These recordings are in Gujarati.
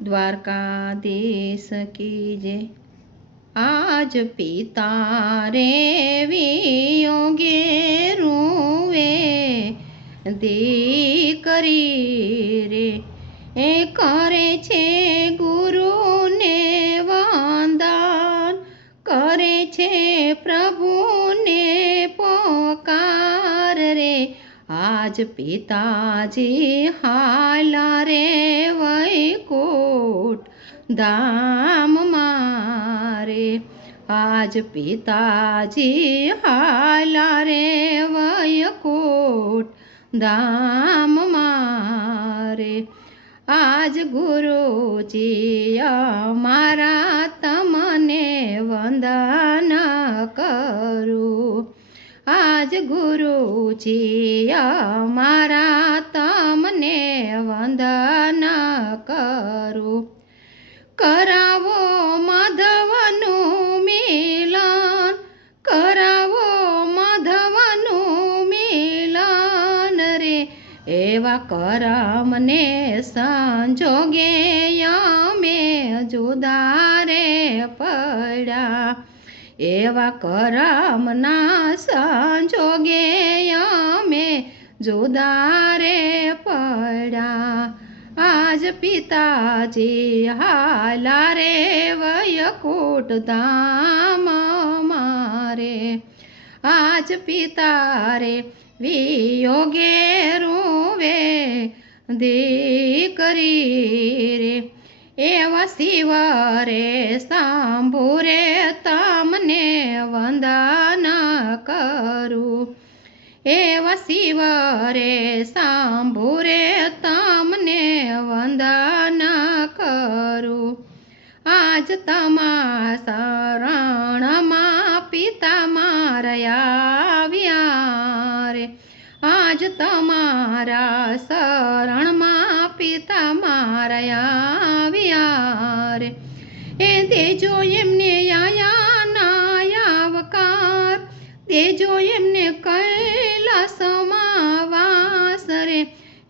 દ્વારકાધીશ કી જય આજ પિતા રે વિયોગે રૂવે દીકરી રે એ કરે છે આજ પિતાજી હાલા રે વૈકોટ ધામ મારે. આજ પિતાજી હાલા રે વૈકોટ ધામ મારે. આજ ગુરુજી અમારા ગુરુજી, અમારા તમને વંદન કરું. કરાવો માધવનું મિલન, કરાવો માધવનું મિલન રે. એવા કરમને સંજોગે અમે જુદા રે પડ્યા. એવા કરમના અમે જુદા રે પડ્યા આજ પિતાજી હાલા રે વયકુટ ધામ મારે. આજ પિતા રે વિયોગે રૂવે દીકરી રે એવા શિવ રે સાંભુ રે તમને વંદન કરું. એવા શિવ રે, સાંભુ રે, તમને વંદન કરું. આજ તમા શરણમાં પિતા મારયા રે. આજ તમારા શરણમાં પિતા મારયા રે. એ દેજો એમને આયા ના આવકાર, દેજો એમને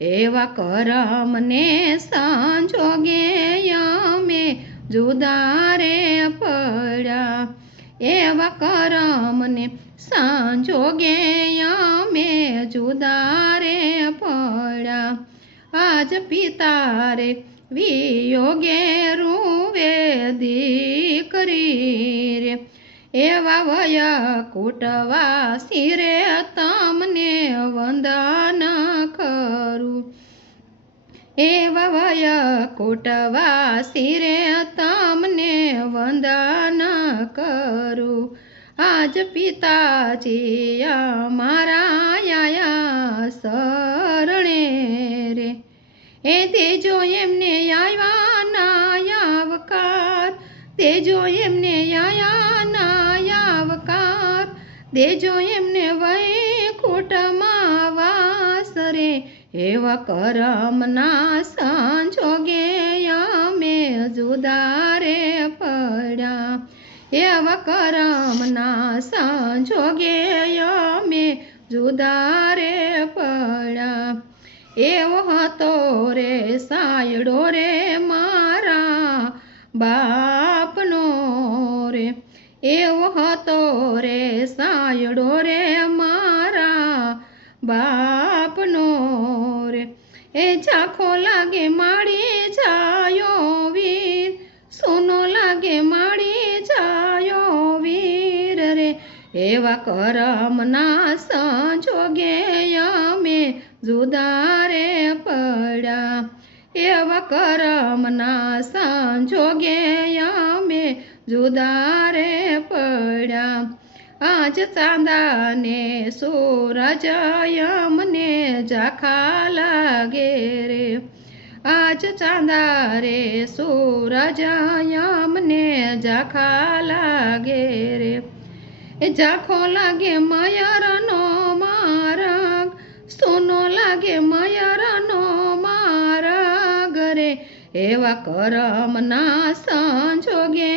એવા કરમને સંજોગે અમે જુદારે પડ્યા. એવા કરમને સંજોગે અમે જુદારે પડ્યા. આજ પિતા રે વિયોગે રૂવે દીકરી રે. એવા વય કુટવાસી રે તમને વંદન કરું. એવા વય કુટવાસી રે તમને વંદન કરું. આજ પિતાજી અમારા આયા શરણે રે. એ તેજો એમને દેજો એમને વૈકુટમાં વાસ રે. એવા કરમના સંજોગે અમે જુદારે પડ્યા. એવા કરમના સંજોગે અમે જુદારે પડ્યા. એવો હતો રે, સાયડો રે મારા. રે એવો હતો રે સાયડો રે મારા બાપનો રે. એ ઝાખો લાગે માડી જાયો વીર, સોનો લાગે માડી જાયો વીર રે. એવા કરમના સંજોગે અમે જુદા રે પડ્યા. એવા કરમના સંજોગે અમે જુદા રે પડ્યા. આજ ચાંદાને સૂરજ યમને ઝાખા લાગે રે. આજ ચાંદા રે સૂરજ યમને ઝાખા લાગે રે. એ ઝાખો લાગે મયરનો મારગ, સોનો લાગે મયરનો મારગ રે. એવા કરમના સંજોગે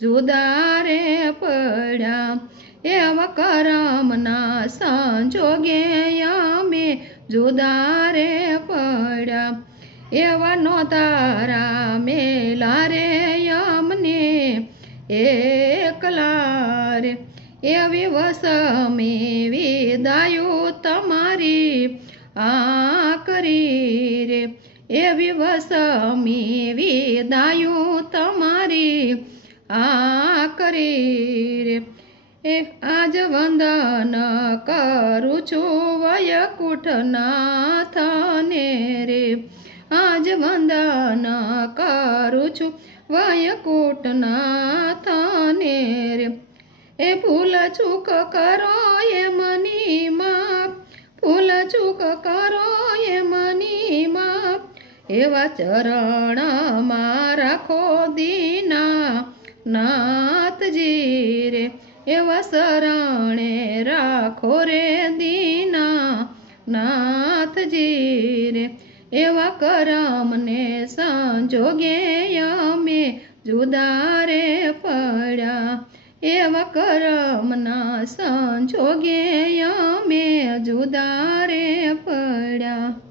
જુદા રે પડ્યા. એવા કરમના સંજોગે અમે જુદા રે પડ્યા. એવા નો તારા મેલા રે અમને એકલા રે એવી વસમી વિદાયો તમારી આ કરી રે એવી વસમી વિદાયો તમારી આ કરી રે એ આજ વંદન કરું છું વયકુઠનાથને રે. આજ વંદન કરું છું વયકુટનાથને રે. એ ભૂલ ચૂક કરો એ મની માપ ભૂલ ચૂક કરો એ મની માપ એવા ચરણ રાખો દીના. નાથજી રે એવા શરણે રાખો રે દીના. નાથજી રે એવા કરમને સંજોગે અમે જુદા રે પડ્યા. એવા કરમના સંજોગે અમે જુદા રે પડ્યા.